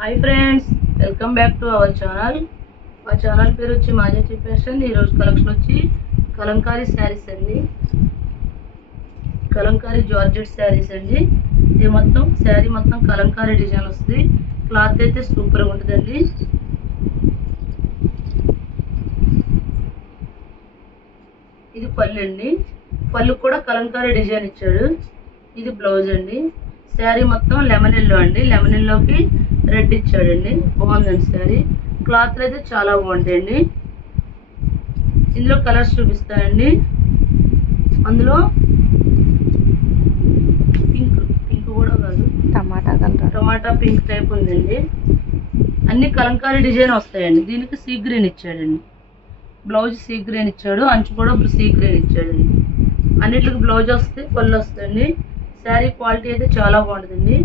Hi friends, welcome back to our channel. మా channel పేరు వచ్చి మాజెట్టి ఫ్యాషన్. ఈరోజు కలెక్షన్ వచ్చి కలంకారీ శారీస్ అండి. కలంకారీ జార్జెట్ శారీస్ అండి. ఇది మొత్తం శారీ మొత్తం కలంకారీ డిజైన్ వస్తుంది. క్లాత్ అయితే సూపర్గా ఉంటుందండి. ఇది పళ్ళు అండి. పళ్ళు కూడా కలంకారీ డిజైన్ ఇచ్చాడు. ఇది బ్లౌజ్ అండి. శారీ మొత్తం లెమన్ ఎల్లో అండి. లెమన్ ఎల్లోకి రెడ్ ఇచ్చాడండి. బాగుందండి శారీ. క్లాత్లు అయితే చాలా బాగుంటాయండి. ఇందులో కలర్స్ చూపిస్తానండి. అందులో పింక్ కూడా కాదు, టమాటా పింక్ టైప్ ఉందండి. అన్ని కలంకారీ డిజైన్ వస్తాయండి. దీనికి సీ గ్రీన్ ఇచ్చాడండి. బ్లౌజ్ సీ గ్రీన్ ఇచ్చాడు. అంచు కూడా సీ గ్రీన్ ఇచ్చాడండి. అన్నిటికి బ్లౌజ్ వస్తే పళ్ళు వస్తాయండి. శారీ క్వాలిటీ అయితే చాలా బాగుంటుందండి.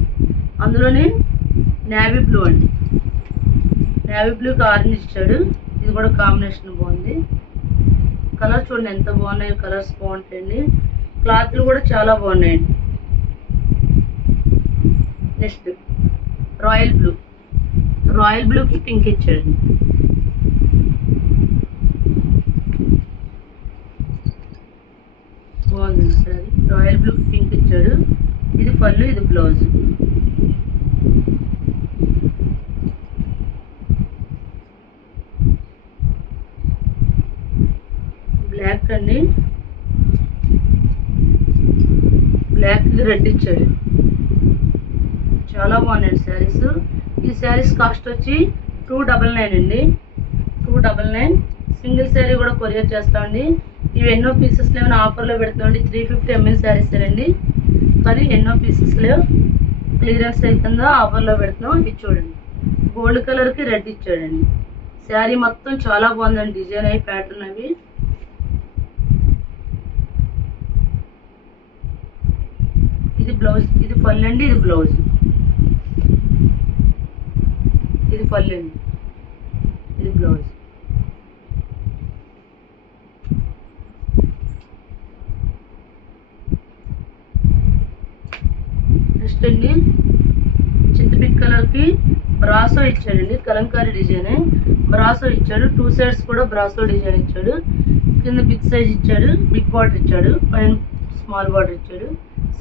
అందులోనే నేవీ బ్లూ అండి. నేవీ బ్లూకి ఆరెంజ్ ఇచ్చాడు. ఇది కూడా కాంబినేషన్ బాగుంది. కలర్ చూడండి ఎంత బాగున్నాయి. కలర్స్ బాగుంటాయండి. క్లాత్లు కూడా చాలా బాగున్నాయండి. Next royal blue. రాయల్ బ్లూకి పింక్ ఇచ్చాడు. బాగుంది సారీ. రాయల్ బ్లూకి పింక్ ఇచ్చాడు. ఇది పళ్ళు, ఇది బ్లౌజ్. బ్లాక్ అండి. బ్లాక్ రెడ్ ఇచ్చాడు. చాలా బాగున్నాయి శారీస్. ఈ శారీస్ కాస్ట్ వచ్చి 299 అండి. 299. సింగిల్ శారీ కూడా కొరియర్ చేస్తామండి. ఇవి ఎన్నో పీసెస్ లేవని ఆఫర్లో పెడతామండి. 350 ml శారీస్ అండి. కానీ ఎన్నో పీసెస్ లేవు, క్లియరెన్స్ అవుతుందా ఆఫర్లో పెడుతున్నాం. ఇది చూడండి, గోల్డ్ కలర్కి రెడ్ ఇచ్చాడండి. శారీ మొత్తం చాలా బాగుందండి. డిజైన్ అవి ప్యాటర్న్ అవి. ఇది బ్లౌజ్, ఇది పళ్ళు అండి. ఇది బ్లౌజ్. ఇది పళ్ళు అండి, ఇది బ్లౌజ్. నెక్స్ట్ అండి చింతపిక్ కలర్కి బ్రాసో ఇచ్చాడండి. కలంకారీ డిజైన్ బ్రాసో ఇచ్చాడు. 2 సైడ్స్ కూడా బ్రాసో డిజైన్ ఇచ్చాడు. కింద బిగ్ సైజ్ ఇచ్చాడు, బిగ్ బార్డర్ ఇచ్చాడు, పైన స్మాల్ బార్డర్ ఇచ్చాడు.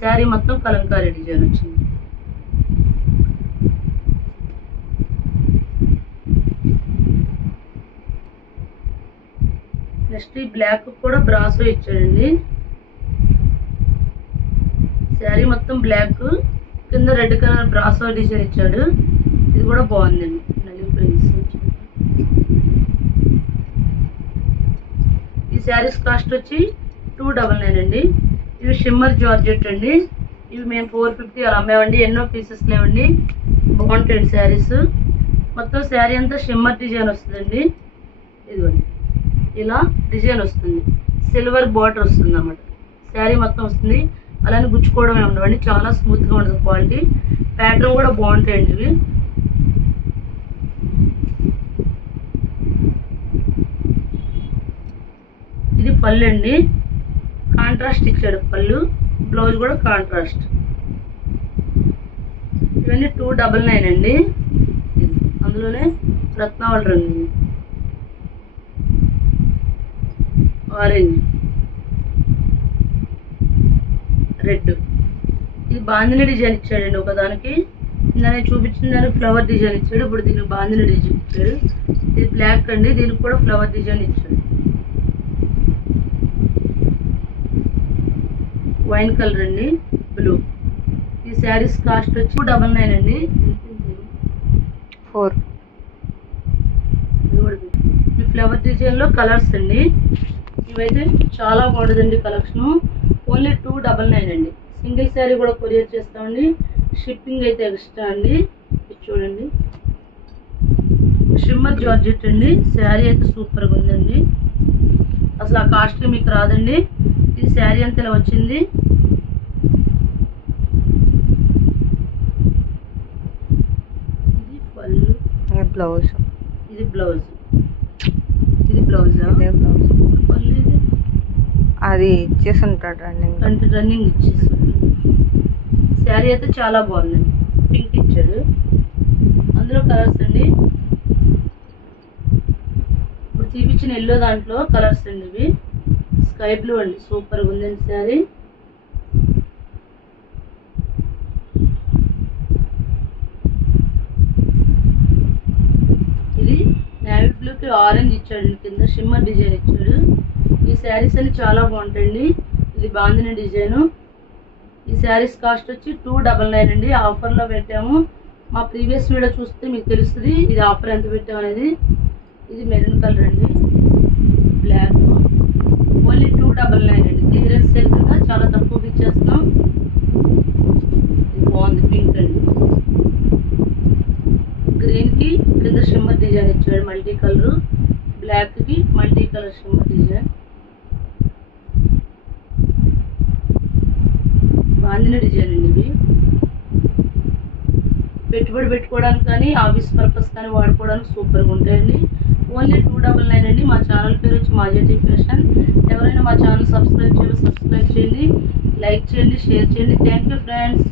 శారీ మొత్తం కలంకారీ డిజైన్ వచ్చింది. నెక్స్ట్ ఈ బ్లాక్ కూడా బ్రాసో ఇచ్చాడండి. శారీ మొత్తం బ్లాక్, కింద రెడ్ కలర్ బ్రాసో డిజైన్ ఇచ్చాడు. ఇది కూడా బాగుందండి. ఈ శారీస్ కాస్ట్ వచ్చి 299 అండి. ఇవి షిమ్మర్ జార్జెట్ అండి. ఇవి మేము 450 అలా అమ్మామండి. ఎన్నో పీసెస్ లేవండి. బాగుంటాయండి శారీస్. మొత్తం శారీ అంతా షిమ్మర్ డిజైన్ వస్తుందండి. ఇదిగోండి ఇలా డిజైన్ వస్తుంది. సిల్వర్ బార్డర్ వస్తుంది అన్నమాట. శారీ మొత్తం వస్తుంది. అలానే గుచ్చుకోవడమే ఉండవండి. చాలా స్మూత్గా ఉంటుంది క్వాలిటీ. ప్యాటర్న్ కూడా బాగుంటాయండి ఇవి. ఇది పళ్ళు అండి. కాంట్రాస్ట్ ఇచ్చాడు పళ్ళు. బ్లౌజ్ కూడా కాంట్రాస్ట్. ఇవన్నీ 299 అండి. అందులోనే రత్నావళి రంగు, ఆరెంజ్, రెడ్. ఇది బాందిని డిజైన్ ఇచ్చాడండి. ఒకదానికి నేను చూపించిన దానికి ఫ్లవర్ డిజైన్ ఇచ్చాడు. ఇప్పుడు దీనికి బాందిని డిజైన్ ఇచ్చాడు. ఇది బ్లాక్ అండి. దీనికి కూడా ఫ్లవర్ డిజైన్ ఇచ్చాడు. వైన్ కలర్ అండి, బ్లూ. ఈ శారీస్ కాస్ట్ వచ్చి 299 అండి. 4. ఈ ఫ్లవర్ డిజైన్లో కలర్స్ అండి. ఇవైతే చాలా బాగుంటుందండి కలెక్షన్. ఓన్లీ 299 అండి. సింగిల్ శారీ కూడా కొరియర్ చేస్తామండి. షిప్పింగ్ అయితే ఎక్స్ట్రా అండి. ఇది చూడండి, షిమ్మర్ జార్జెట్ అండి. శారీ అయితే సూపర్గా ఉందండి. అసలు ఆ కాస్ట్ మీకు రాదండి. ఈ శారీ అంతా ఇలా వచ్చింది. ఇది పళ్ళు, బ్లౌజ్. ఇది బ్లౌజ్. ఇది బ్లౌజ్, పళ్ళు. ఇది అది ఇచ్చేసి ఉంటాడు రన్నింగ్ ఇచ్చేసి. శారీ అయితే చాలా బాగుంది. పింక్ ఇచ్చాడు. అందులో అండి. ఇప్పుడు చూపించిన ఎల్లో దాంట్లో కలర్స్ అండి ఇవి. స్కై బ్లూ అండి, సూపర్గా ఉందండి శారీ. ఇది నేవీ బ్లూకి ఆరెంజ్ ఇచ్చాడు, కింద షిమ్మర్ డిజైన్ ఇచ్చాడు. ఈ శారీస్ అన్ని చాలా బాగుంటాయండి. ఇది బాందిని డిజైన్. ఈ శారీస్ కాస్ట్ వచ్చి 299 అండి. ఆఫర్లో పెట్టాము. మా ప్రీవియస్ వీడియో చూస్తే మీకు తెలుస్తుంది ఇది ఆఫర్ ఎంత పెట్టాము అనేది. ఇది మెరూన్ కలర్ అండి, బ్లాక్. ఓన్లీ 299 అండి. క్లియరెన్స్ సేల్ కింద చాలా తక్కువకి ఇచ్చేస్తున్నాం. ఇది బాగుంది, పింక్ అండి. గ్రీన్కి కింద షిమ్మర్ డిజైన్ ఇచ్చాడు, మల్టీ కలర్. బ్లాక్కి multi colour shimmer design. Bandhani design అండి ఇవి. పెట్టుబడి పెట్టుకోవడానికి కానీ ఆఫీస్ పర్పస్ కానీ వాడుకోవడానికి సూపర్గా ఉంటాయండి. ఓన్లీ 299 అండి. మా ఛానల్ పేరు వచ్చి మాజెటీ ఫ్యాషన్. ఎవరైనా మా ఛానల్ సబ్స్క్రైబ్ చేయండి, లైక్ చేయండి, షేర్ చేయండి. Thank you friends.